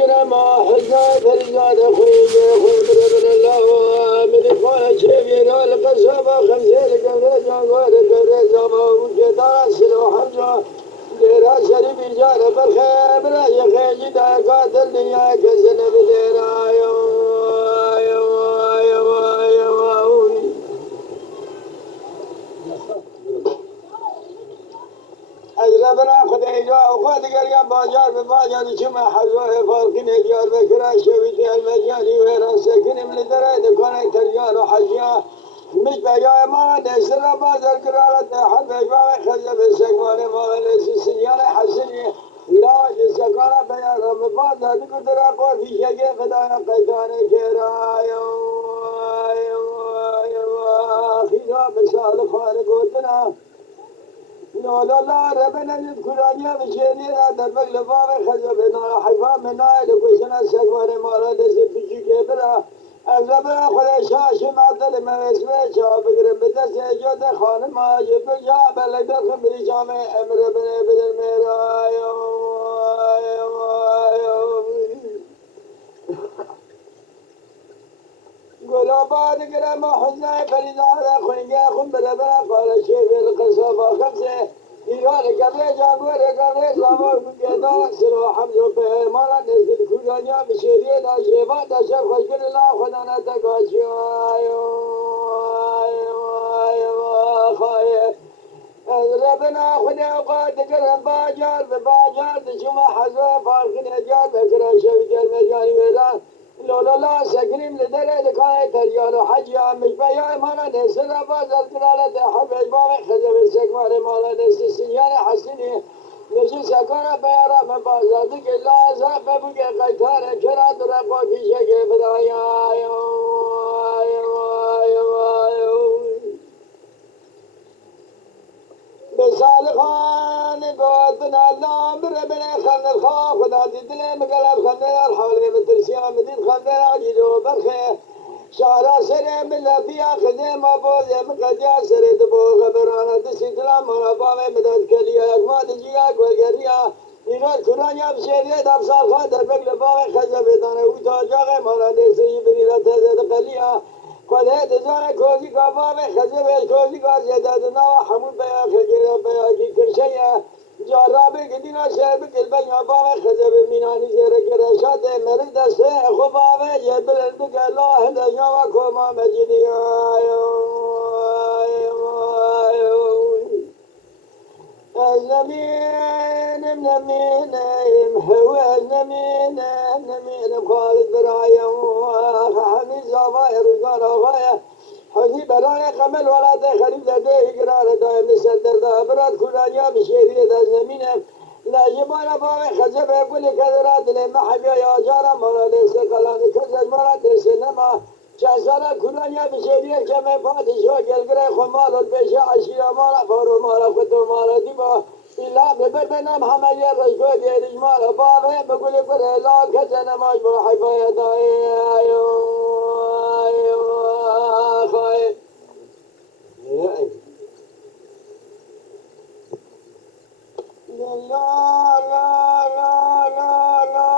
ما حزنا فرزاد خوي بربنا الله من خان شبين القصبة خمسة القبر جانغور القبر زما وجدار سلو حمزة ديرا شريف الجار بالخير لا يخيج دا قاتل دنيا كسن بديرا ربنا خدای جا خود گریم بازار به بازار چما حزوه فارقین اجار بکرا شویت المجانی و ایران سکنیم لدره دکانه تریان و حجیا مش بجای ما نسر بازار کرالت حد بجای خزب سکمان ما نسر سنیان حسنی لا جسکانا بیارم بازار دکترا قوفی شگه خدای قیدانه کرایو خیزا بسال خانه گوتنا لا لا لا ربنا يذكرني بشيري هذا بقلبا خزبنا حيفا منا لكوسنا سكوان مالا دس بيجي كبرا ربنا خدا شاش ما دل ما اسمه شاب بقرب بدس جود خان ما يبقى يا بلد خمري شام امر ربنا بدل ميرا قلوبان قرم حزن فريدان خنجا خم بربرا قال شيخ القصبة خمسة إيران قبل جابور قبل زمان بجدا سلو حمزة به مالا نزل كورانيا بشريه دا شيبا دا شر خشكر الله خدانا تقاشي خايه ربنا خدا قد قرم باجار بباجار دشما حزن فارخين اجار بكرا شوي المجاني ويران لولا لا سكريم لدره دكاية تريان وحجي مش بيا مانا نسر بازار كرالة حب بابا خزب السكمار مالا نسر سنيان حسيني نجي سكانا بيارا من بازار دك الله زرب ببقى قيتار كرا درقوا في شكي بدايا بسالخان قوتنا الله بربنا خلنا الخاف خدا دلنا مقلب خلنا الحولي مترسيا مدين خلنا عجيجو برخي شعرا سري من لفيا خزي ما بوزي مقديا سري دبو غبرانا دسي دلام مانا بامي مدد كليا اكما دجيا قوالقريا إيران كورانيا بشيريا دابسال خان دربك لبامي خزا بيدانا وتاجاغي مانا دسي بريلا تزد قليا قال هذا زمان كوزي كباب خزبه كوزي كازيدا دنا حمود بيا خجيرا بيا كي كرشيا جرابه كدينا شعب كلبا باب خزبه ميناني زير كرشات مرد دسه خبابه يبل بقلا هذا يوا كوما مجديا النمين النمين هو النمين النمين خالد برايا حميد زواير رجال غاية حزي برايا قمل ولا خريب لديه قرار دائم نسدر دا براد كلانيا بشيرية دا النمين لا جمانا باوي خزبه كل كذرات لما حبيا يا جارا مرا ليس قلان كذب مرا ليس نما شاسانا كلانيا بشيرية كما فاتشو جلقري خمال البيشا عشيرا مالا فارو مالا فتو مالا ديبا إلا ببرنام حماية رجوع دي رجمال بابه بقول فرح لا كذا نماش برحفا يدائي خايف لا لا لا لا لا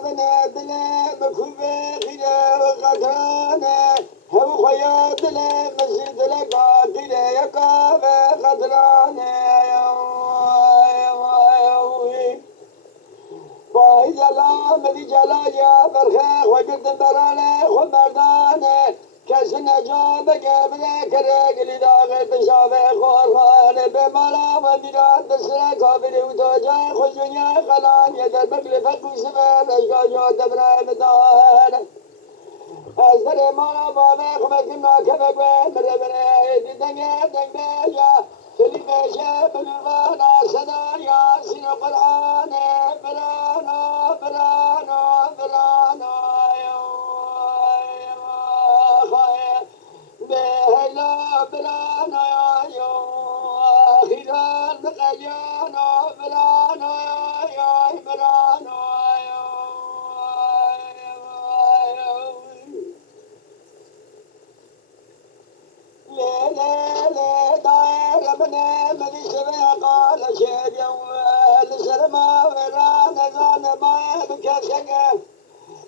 ربنا دلا مكوبة خير وقدرنا هو خياط لا مسجد لقاتل يا كافة قدرنا فايز الله مدي جلاجا برخاخ وجد برانا خمردانا كسنا جابك ابنا كرق لداغ بشافة خورخان بمالا ومدران دسنا كابل وتوجا خجنيا خلان يدر بقل فقو سفر اشقاجا دبرا مدان ازدر مالا بانا خمكنا كفقوا مربنا ايدي دنيا دنيا تلقى شاب الوانا سنايا سن قرآن برانا برانا برانا جانا برانا يا برانا لا لا لا داير ابن مدي سبع قال شيب يوم السلمى ورانا زان ما بكشكه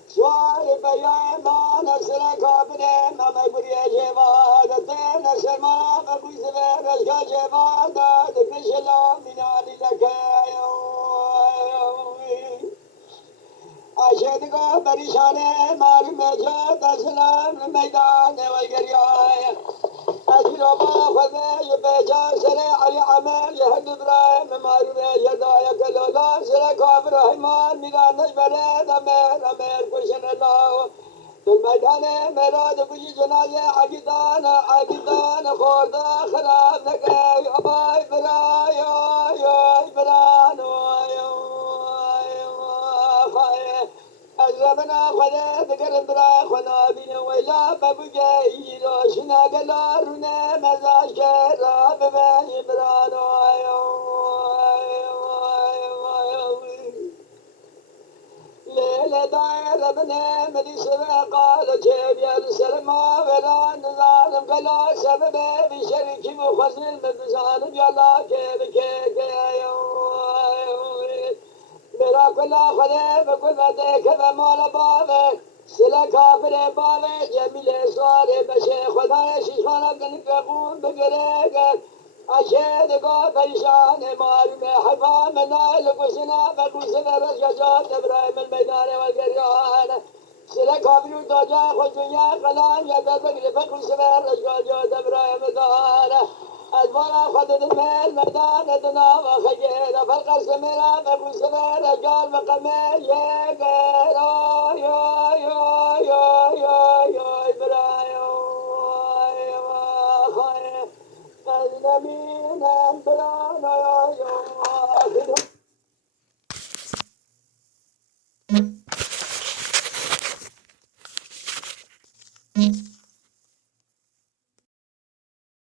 سوال بيان ما نسر كابره ما مبري جواد نسر ما بقول سبع رجع جواد دكشلا من علي لك عشق کو پریشان مار میں جو دسلام میدان وگریائے اجرو با خدا یہ بیچا سرے علی عمل یہ ابراہیم مار میں یدایا کلولا سرے کو ابراہیم میرا نجبرے دمر امر کشن اللہ تو میدان میرا دبی جنازے عقیدان خورد خراب نکے ابای برایا یا برانو ربنا خدا بكرم برا خدا بين ولا ببجي شنا قلارنا مزاج كرا ببني برانا ليلة داير ربنا مدي سبع قال جيب يا السلمى ولا نظالم قلا سبب بشرك مخزن مدزالم يلا كيف كيف میرا کلا خدا بکن دیکھ مال باوے سلا کافر باوے جمیل سوارے بشے خدا شیخانہ دن کے خون بگرے گا اشید کو پریشان مار میں حفا میں نائل کسنا بکل سبر رجاجات ابراہیم المیدان والگریان سلا کافر دو جائے خوش دنیا قلان یا دبگل بکل سبر رجاجات ابراہیم المیدان أدبر خدد المال مدان دنا وخجل فرق السمرة بقول سمرة قال مقامل يا قال يا برايو يا خير النبي نبرانا